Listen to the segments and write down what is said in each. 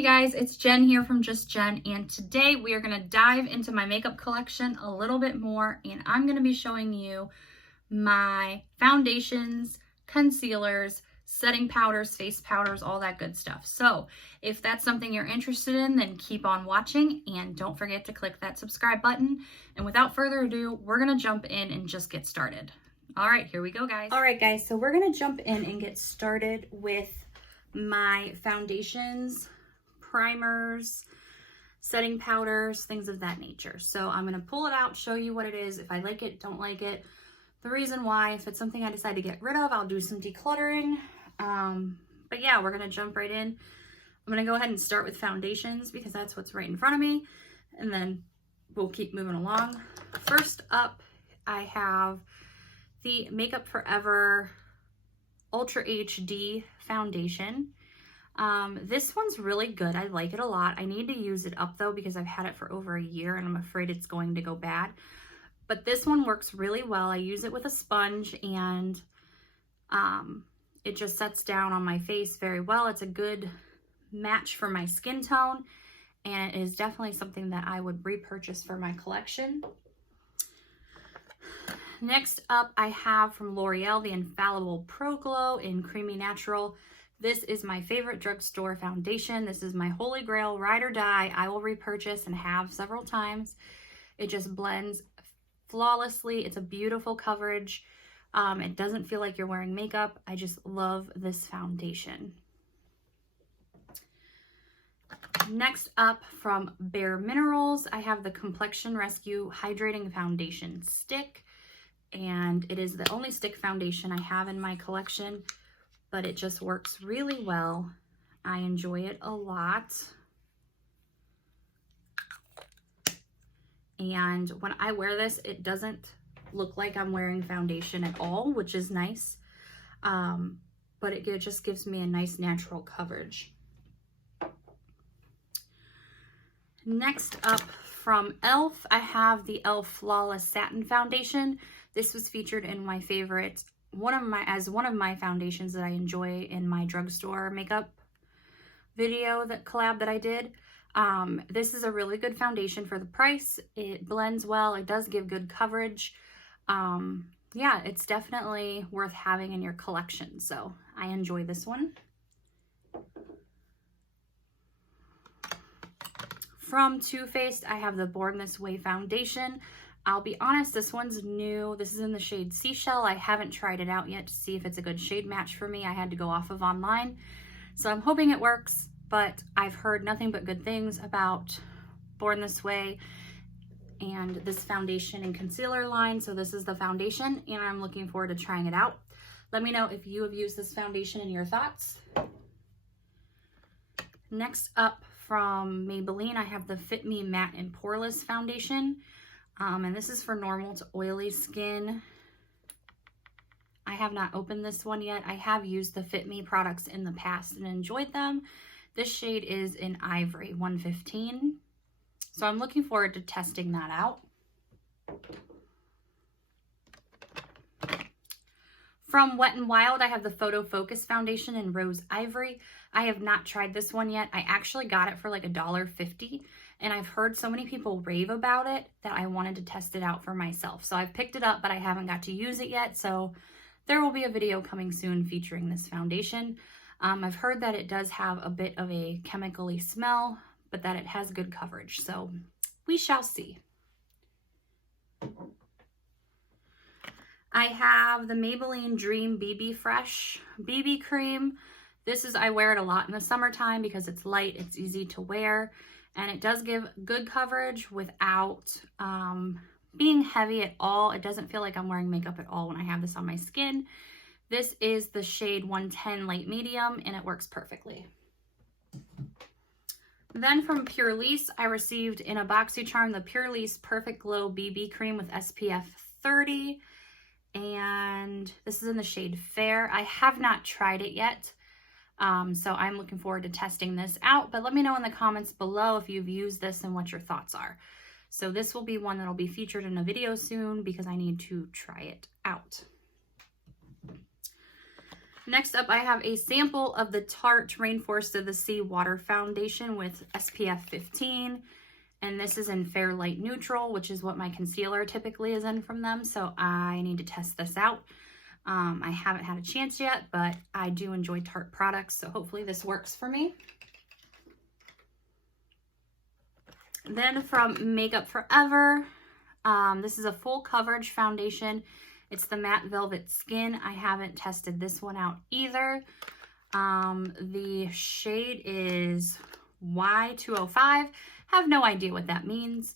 Hey guys, it's Jen here from Just Jen, and today we are going to dive into my makeup collection a little bit more, and I'm going to be showing you my foundations, concealers, setting powders, face powders, all that good stuff. So if that's something you're interested in, then keep on watching and don't forget to click that subscribe button. And without further ado, we're going to jump in and just get started. All right, here we go, guys. All right, guys, so we're going to jump in and get started with my foundations, primers, setting powders, things of that nature. So I'm going to pull it out, show you what it is. If I like it, don't like it, the reason why, if it's something I decide to get rid of, I'll do some decluttering. But yeah, we're going to jump right in. I'm going to go ahead and start with foundations because that's what's right in front of me, and then we'll keep moving along. First up, I have the Makeup Forever Ultra HD foundation. This one's really good. I like it a lot. I need to use it up though because I've had it for over a year and I'm afraid it's going to go bad. But this one works really well. I use it with a sponge and it just sets down on my face very well. It's a good match for my skin tone, and it is definitely something that I would repurchase for my collection. Next up, I have from L'Oreal the Infallible Pro Glow in Creamy Natural. This is my favorite drugstore foundation. This is my holy grail, ride or die. I will repurchase and have several times. It just blends flawlessly. It's a beautiful coverage. It doesn't feel like you're wearing makeup. I just love this foundation. Next up, from Bare Minerals, I have the Complexion Rescue Hydrating Foundation Stick. And it is the only stick foundation I have in my collection, but it just works really well. I enjoy it a lot. And when I wear this, it doesn't look like I'm wearing foundation at all, which is nice. But it just gives me a nice natural coverage. Next up, from e.l.f., I have the e.l.f. Flawless Satin Foundation. This was featured in my favorite, one of my foundations that I enjoy in my drugstore makeup video, that collab that I did. This is a really good foundation for the price. It blends well. It does give good coverage. Yeah, it's definitely worth having in your collection. So I enjoy this one. From Too Faced, I have the Born This Way foundation. I'll be honest, this one's new. This is in the shade Seashell. I haven't tried it out yet to see if it's a good shade match for me. I had to go off of online. So I'm hoping it works, but I've heard nothing but good things about Born This Way and this foundation and concealer line. So this is the foundation, and I'm looking forward to trying it out. Let me know if you have used this foundation and your thoughts. Next up, from Maybelline, I have the Fit Me Matte and Poreless foundation. And this is for normal to oily skin. I have not opened this one yet. I have used the Fit Me products in the past and enjoyed them. This shade is in Ivory 115. So I'm looking forward to testing that out. From Wet n Wild, I have the Photo Focus foundation in Rose Ivory. I have not tried this one yet. I actually got it for like $1.50, and I've heard so many people rave about it that I wanted to test it out for myself. So I've picked it up, but I haven't got to use it yet. So there will be a video coming soon featuring this foundation. I've heard that it does have a bit of a chemically smell, but that it has good coverage. So we shall see. I have the Maybelline Dream BB Fresh BB Cream. I wear it a lot in the summertime because it's light, it's easy to wear, and it does give good coverage without being heavy at all. It doesn't feel like I'm wearing makeup at all when I have this on my skin. This is the shade 110 Light Medium, and it works perfectly. Then from Purlisse, I received in a BoxyCharm the Purlisse Perfect Glow BB Cream with SPF 30. And this is in the shade Fair. I have not tried it yet, so I'm looking forward to testing this out. But let me know in the comments below if you've used this and what your thoughts are. So this will be one that will be featured in a video soon because I need to try it out. Next up, I have a sample of the Tarte Rainforest of the Sea Water Foundation with SPF 15. And this is in Fair Light Neutral, which is what my concealer typically is in from them. So I need to test this out. I haven't had a chance yet, but I do enjoy Tarte products. So hopefully this works for me. Then from Makeup Forever, this is a full coverage foundation. It's the Matte Velvet Skin. I haven't tested this one out either. The shade is Y205. Have no idea what that means,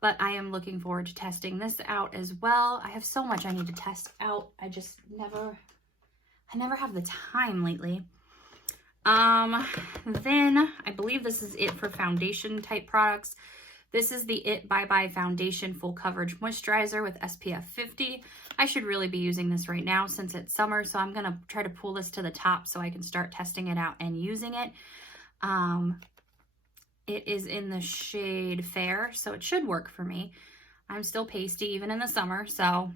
but I am looking forward to testing this out as well. I have so much I need to test out. I never have the time lately. Then I believe this is it for foundation type products. This is the It Bye Bye Foundation Full Coverage Moisturizer with SPF 50. I should really be using this right now since it's summer, so I'm going to try to pull this to the top so I can start testing it out and using it. It is in the shade Fair, so it should work for me. I'm still pasty even in the summer, so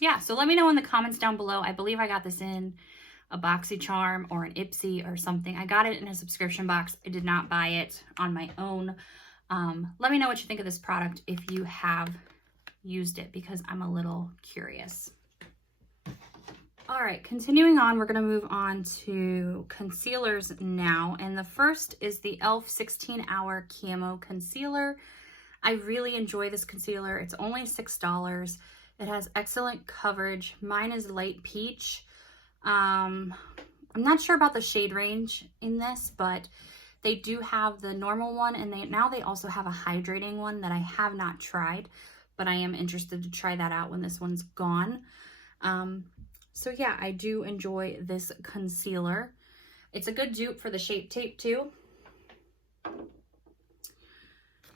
yeah. So let me know in the comments down below. I believe I got this in a BoxyCharm or an Ipsy or something. I got it in a subscription box. I did not buy it on my own. Let me know what you think of this product if you have used it, because I'm a little curious. All right, continuing on, we're going to move on to concealers now. And the first is the e.l.f. 16-Hour Camo Concealer. I really enjoy this concealer. It's only $6. It has excellent coverage. Mine is light peach. I'm not sure about the shade range in this, but they do have the normal one, and now they also have a hydrating one that I have not tried, but I am interested to try that out when this one's gone. So yeah, I do enjoy this concealer. It's a good dupe for the Shape Tape too.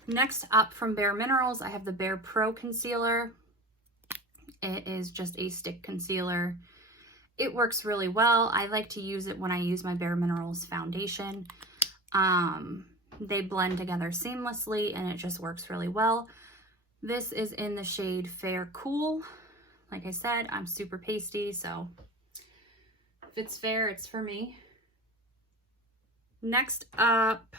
Next up from Bare Minerals, I have the Bare Pro Concealer. It is just a stick concealer. It works really well. I like to use it when I use my Bare Minerals foundation. They blend together seamlessly and it just works really well. This is in the shade Fair Cool. Like I said, I'm super pasty, so if it's fair, it's for me. Next up,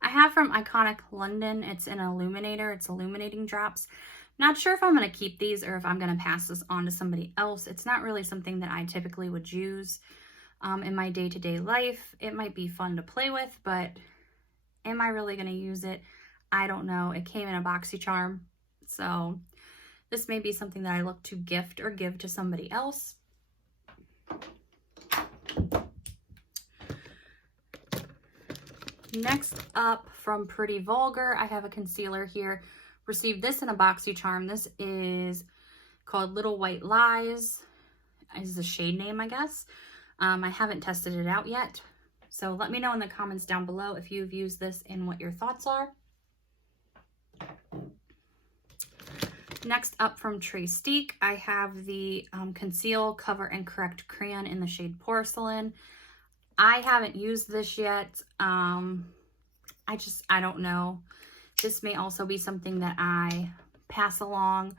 I have from Iconic London. It's an illuminator. It's illuminating drops. Not sure if I'm going to keep these or if I'm going to pass this on to somebody else. It's not really something that I typically would use in my day-to-day life. It might be fun to play with, but am I really going to use it? I don't know. It came in a BoxyCharm, so this may be something that I look to gift or give to somebody else. Next up from Pretty Vulgar, I have a concealer here. Received this in a BoxyCharm. This is called Little White Lies. Is the shade name, I guess. I haven't tested it out yet. So let me know in the comments down below if you've used this and what your thoughts are. Next up from Trace I have the Conceal, Cover, and Correct Crayon in the shade Porcelain. I haven't used this yet. I don't know. This may also be something that I pass along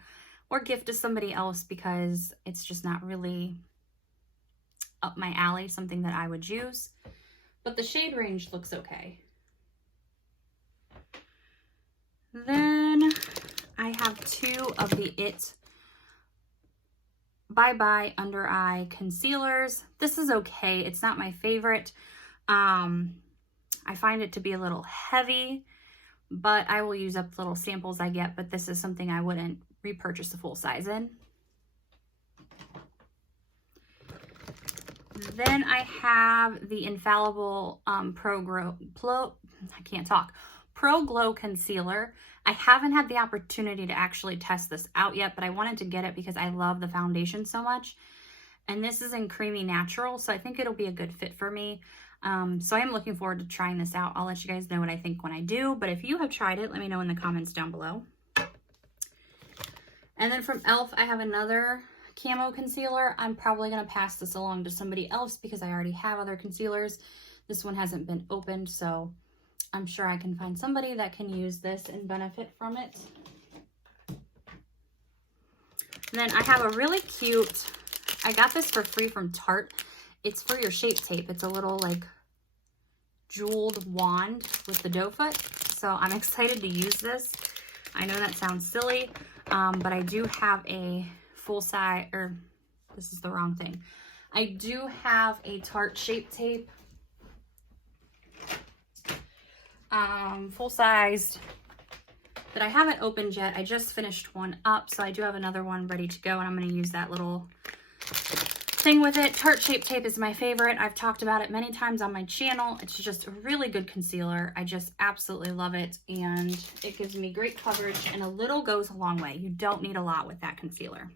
or gift to somebody else because it's just not really up my alley, something that I would use. But the shade range looks okay. Then I have two of the It Bye Bye Under Eye Concealers. This is okay. It's not my favorite. I find it to be a little heavy, but I will use up the little samples I get, but this is something I wouldn't repurchase the full size in. Then I have the Infallible Pro Glow Concealer. I haven't had the opportunity to actually test this out yet, but I wanted to get it because I love the foundation so much. And this is in Creamy Natural, so I think it'll be a good fit for me. So I am looking forward to trying this out. I'll let you guys know what I think when I do, but if you have tried it, let me know in the comments down below. And then from e.l.f., I have another camo concealer. I'm probably going to pass this along to somebody else because I already have other concealers. This one hasn't been opened, so I'm sure I can find somebody that can use this and benefit from it. And then I have a really cute, I got this for free from Tarte. It's for your Shape Tape. It's a little like jeweled wand with the doe foot. So I'm excited to use this. I know that sounds silly, but I do have a full size, or this is the wrong thing. I do have a Tarte Shape Tape, full sized, that I haven't opened yet. I just finished one up, so I do have another one ready to go, and I'm going to use that little thing with it. Tarte Shape Tape is my favorite. I've talked about it many times on my channel. It's just a really good concealer. I just absolutely love it, and it gives me great coverage, and a little goes a long way. You don't need a lot with that concealer.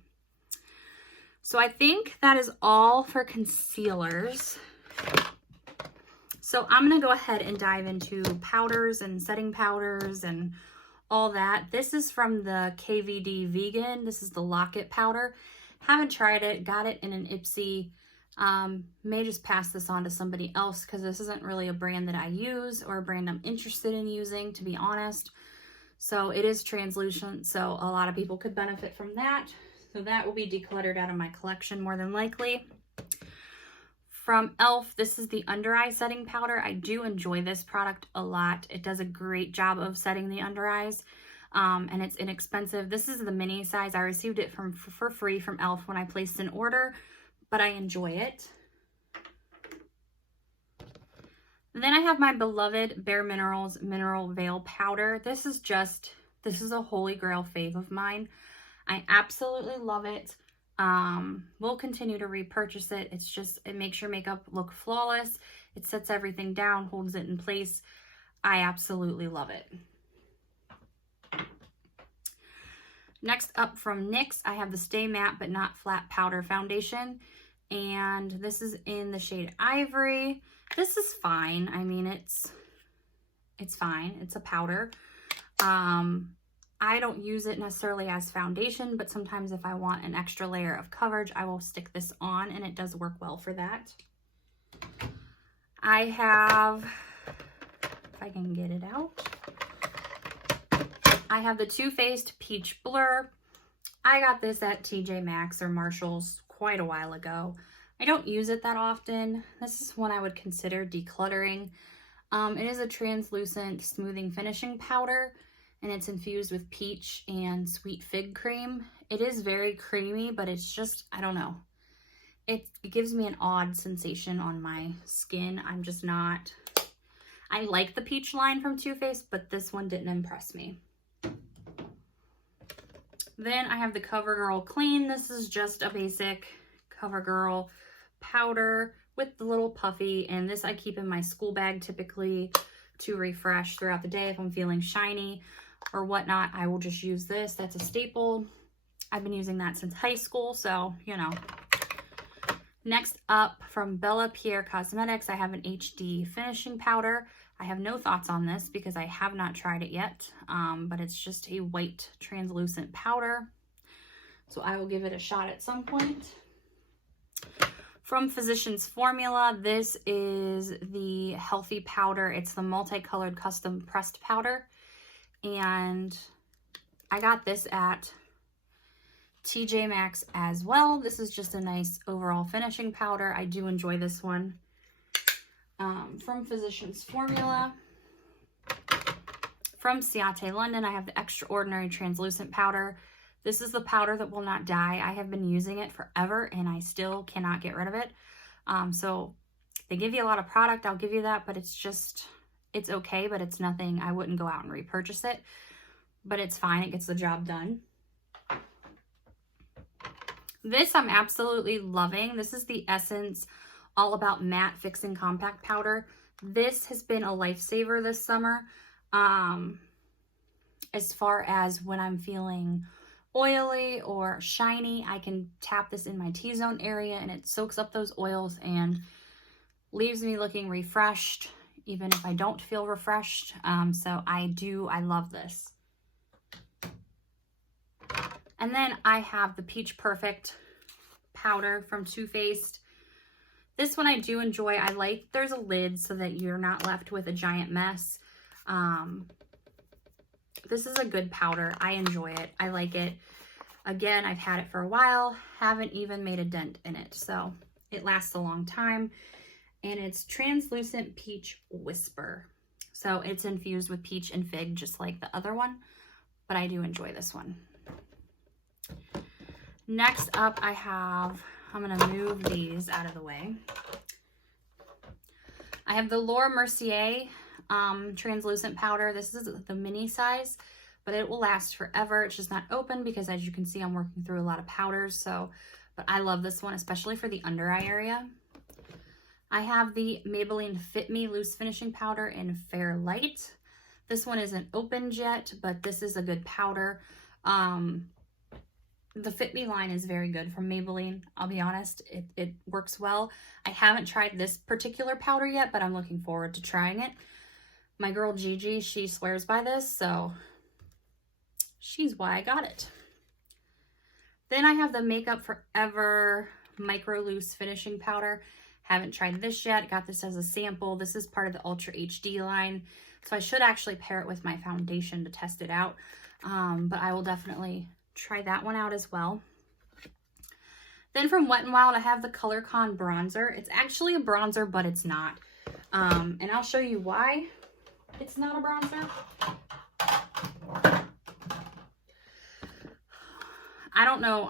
So I think that is all for concealers. So I'm going to go ahead and dive into powders and setting powders and all that. This is from the KVD Vegan. This is the Locket powder. Haven't tried it. Got it in an Ipsy. May just pass this on to somebody else because this isn't really a brand that I use or a brand I'm interested in using, to be honest. So it is translucent, so a lot of people could benefit from that. So that will be decluttered out of my collection more than likely. From e.l.f., this is the under eye setting powder. I do enjoy this product a lot. It does a great job of setting the under eyes, and it's inexpensive. This is the mini size. I received it for free from e.l.f. when I placed an order, but I enjoy it. Then I have my beloved Bare Minerals Mineral Veil Powder. This is a holy grail fave of mine. I absolutely love it. We'll continue to repurchase it. It makes your makeup look flawless. It sets everything down, holds it in place. I absolutely love it. Next up from NYX, I have the Stay Matte But Not Flat Powder Foundation. And this is in the shade Ivory. This is fine. I mean, it's fine. It's a powder. I don't use it necessarily as foundation, but sometimes if I want an extra layer of coverage, I will stick this on, and it does work well for that. I have, if I can get it out, I have the Too Faced Peach Blur. I got this at TJ Maxx or Marshall's quite a while ago. I don't use it that often. This is one I would consider decluttering. It is a translucent smoothing finishing powder, and it's infused with peach and sweet fig cream. It is very creamy, but it's just, I don't know. It gives me an odd sensation on my skin. I'm just not, I like the peach line from Too Faced, but this one didn't impress me. Then I have the CoverGirl Clean. This is just a basic CoverGirl powder with the little puffy, and this I keep in my school bag typically to refresh throughout the day if I'm feeling shiny or whatnot. I will just use this. That's a staple. I've been using that since high school, so you know. Next up, from Bella Pierre Cosmetics, I have an HD finishing powder. I have no thoughts on this because I have not tried it yet, but it's just a white translucent powder, so I will give it a shot at some point. From Physicians Formula, this is the Healthy Powder. It's the multicolored custom pressed powder. And I got this at TJ Maxx as well. This is just a nice overall finishing powder. I do enjoy this one. From Physicians Formula. From Ciate London, I have the Extraordinary Translucent Powder. This is the powder that will not die. I have been using it forever and I still cannot get rid of it. So they give you a lot of product, I'll give you that, but it's okay, but it's nothing. I wouldn't go out and repurchase it, but it's fine. It gets the job done. This I'm absolutely loving. This is the Essence All About Matte Fixing Compact Powder. This has been a lifesaver this summer. As far as when I'm feeling oily or shiny, I can tap this in my T-zone area and it soaks up those oils and leaves me looking refreshed, even if I don't feel refreshed. So I love this. And then I have the Peach Perfect powder from Too Faced. This one I do enjoy. I like, there's a lid so that you're not left with a giant mess. This is a good powder. I enjoy it. I like it. Again, I've had it for a while, haven't even made a dent in it, so it lasts a long time. And it's Translucent Peach Whisper. So it's infused with peach and fig, just like the other one, but I do enjoy this one. Next up, I'm gonna move these out of the way. I have the Laura Mercier translucent powder. This is the mini size, but it will last forever. It's just not open because, as you can see, I'm working through a lot of powders. But I love this one, especially for the under eye area. I have the Maybelline Fit Me Loose Finishing Powder in Fair Light. This one isn't opened yet, but this is a good powder. The Fit Me line is very good from Maybelline. I'll be honest, it works well. I haven't tried this particular powder yet, but I'm looking forward to trying it. My girl Gigi, she swears by this, so she's why I got it. Then I have the Makeup Forever Micro Loose Finishing Powder. Haven't tried this yet. Got this as a sample. This is part of the Ultra HD line, so I should actually pair it with my foundation to test it out. But I will definitely try that one out as well. Then from Wet n Wild, I have the Color Con bronzer. It's actually a bronzer, but it's not. And I'll show you why it's not a bronzer. I don't know.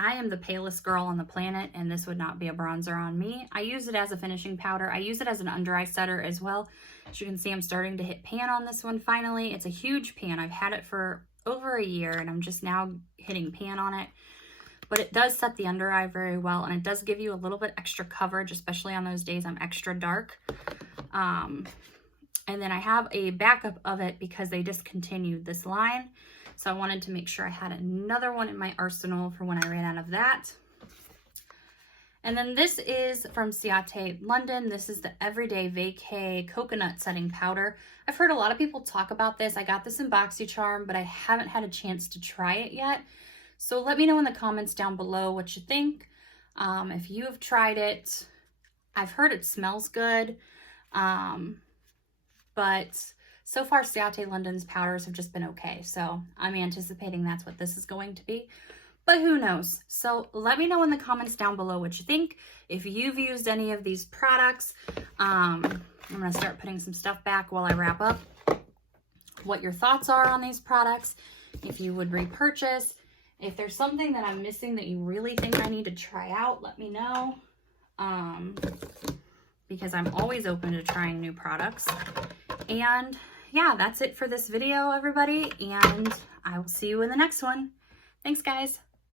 I am the palest girl on the planet, and this would not be a bronzer on me. I use it as a finishing powder. I use it as an under eye setter as well. As you can see, I'm starting to hit pan on this one finally. It's a huge pan. I've had it for over a year, and I'm just now hitting pan on it. But it does set the under eye very well, and it does give you a little bit extra coverage, especially on those days I'm extra dark. And then I have a backup of it because they discontinued this line. So I wanted to make sure I had another one in my arsenal for when I ran out of that. And then this is from Ciate London. This is the Everyday Vacay Coconut Setting Powder. I've heard a lot of people talk about this. I got this in BoxyCharm, but I haven't had a chance to try it yet. So let me know in the comments down below what you think. If you have tried it, I've heard it smells good. But so far, Ciate London's powders have just been okay. So I'm anticipating that's what this is going to be. But who knows? So let me know in the comments down below what you think. If you've used any of these products, I'm going to start putting some stuff back while I wrap up. What your thoughts are on these products. If you would repurchase. If there's something that I'm missing that you really think I need to try out, let me know. Because I'm always open to trying new products. And yeah, that's it for this video, everybody. And I will see you in the next one. Thanks, guys.